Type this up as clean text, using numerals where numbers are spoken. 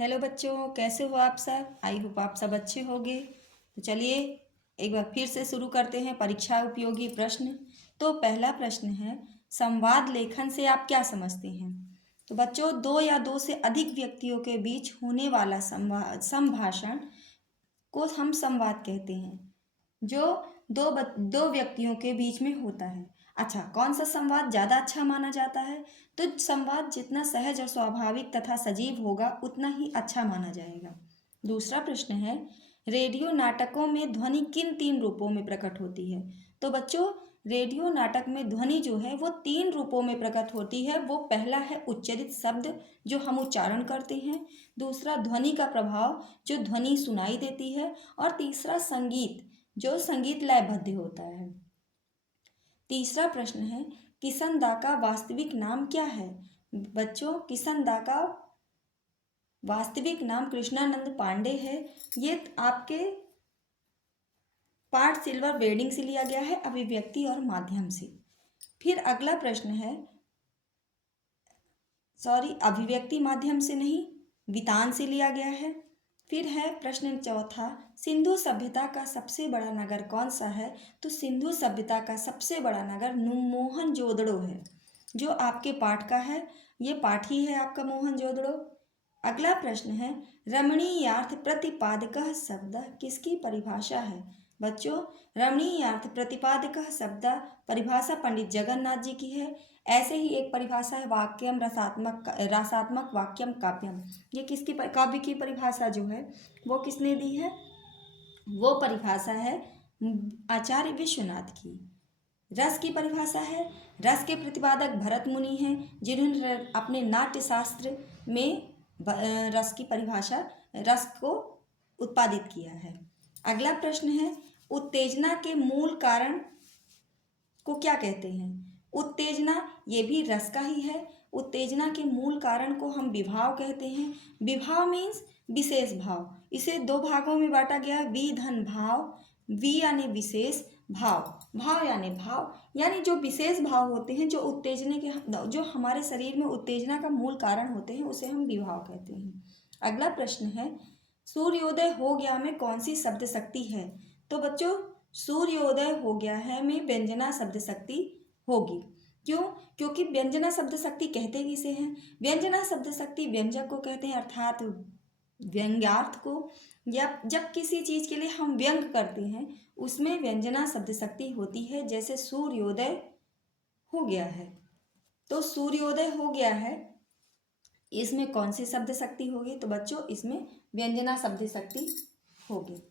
Hello बच्चों, कैसे हो आप सब। आई होप आप सब अच्छे होंगे। तो चलिए एक बार फिर से शुरू करते हैं परीक्षा उपयोगी प्रश्न। तो पहला प्रश्न है, संवाद लेखन से आप क्या समझते हैं। तो बच्चों, दो या दो से अधिक व्यक्तियों के बीच होने वाला संभाषण को हम संवाद कहते हैं, जो दो व्यक्तियों के बीच में होता है। अच्छा, कौन सा संवाद ज़्यादा अच्छा माना जाता है। तो संवाद जितना सहज और स्वाभाविक तथा सजीव होगा उतना ही अच्छा माना जाएगा। दूसरा प्रश्न है, रेडियो नाटकों में ध्वनि किन तीन रूपों में प्रकट होती है। तो बच्चों, रेडियो नाटक में ध्वनि जो है वो तीन रूपों में प्रकट होती है। वो पहला है उच्चरित शब्द जो हम उच्चारण करते हैं, दूसरा ध्वनि का प्रभाव जो ध्वनि सुनाई देती है, और तीसरा संगीत जो संगीत लयबद्ध होता है। तीसरा प्रश्न है, किशन दा का वास्तविक नाम क्या है। बच्चों, किशन दा का वास्तविक नाम कृष्णानंद पांडे है। ये आपके पार्ट सिल्वर वेडिंग से लिया गया है, अभिव्यक्ति और माध्यम से। फिर अगला प्रश्न है, अभिव्यक्ति माध्यम से नहीं, वितान से लिया गया है। फिर है प्रश्न चौथा, सिंधु सभ्यता का सबसे बड़ा नगर कौन सा है। तो सिंधु सभ्यता का सबसे बड़ा नगर मोहनजोदड़ो है, जो आपके पाठ का है। ये पाठ ही है आपका मोहनजोदड़ो। अगला प्रश्न है, रमणीयार्थ प्रतिपादकः शब्द किसकी परिभाषा है। बच्चों, रमणीयार्थ प्रतिपादकः शब्द परिभाषा पंडित जगन्नाथ जी की है। ऐसे ही एक परिभाषा है वाक्यम रसात्मक वाक्यम काव्यम। ये किसकी काव्य की परिभाषा जो है वो किसने दी है। वो परिभाषा है आचार्य विश्वनाथ की। रस की परिभाषा है, रस के प्रतिपादक भरत मुनि हैं, जिन्होंने अपने नाट्य शास्त्र में रस की परिभाषा, रस को उत्पादित किया है। अगला प्रश्न है, उत्तेजना के मूल कारण को क्या कहते हैं। उत्तेजना ये भी रस का ही है। उत्तेजना के मूल कारण को हम विभाव कहते हैं। विभाव मीन्स विशेष भाव। इसे दो भागों में बांटा गया है, वि धन भाव। वि यानी विशेष, भाव भाव यानी जो विशेष भाव होते हैं, जो उत्तेजना के, जो हमारे शरीर में उत्तेजना का मूल कारण होते हैं, उसे हम विभाव कहते हैं। अगला प्रश्न है, सूर्योदय हो गया में कौन सी शब्द शक्ति है। तो बच्चों, सूर्योदय हो गया है में व्यंजना शब्द शक्ति होगी। क्यों? क्योंकि व्यंजना शब्द शक्ति कहते किसे हैं। व्यंजना शब्द शक्ति व्यंजक को कहते हैं, अर्थात व्यंग्यार्थ को। या जब किसी चीज के लिए हम व्यंग करते हैं उसमें व्यंजना शब्द शक्ति होती है। जैसे सूर्योदय हो गया है, तो सूर्योदय हो गया है, इसमें कौन सी शब्द शक्ति होगी। तो बच्चों, इसमें व्यंजना शब्द शक्ति होगी।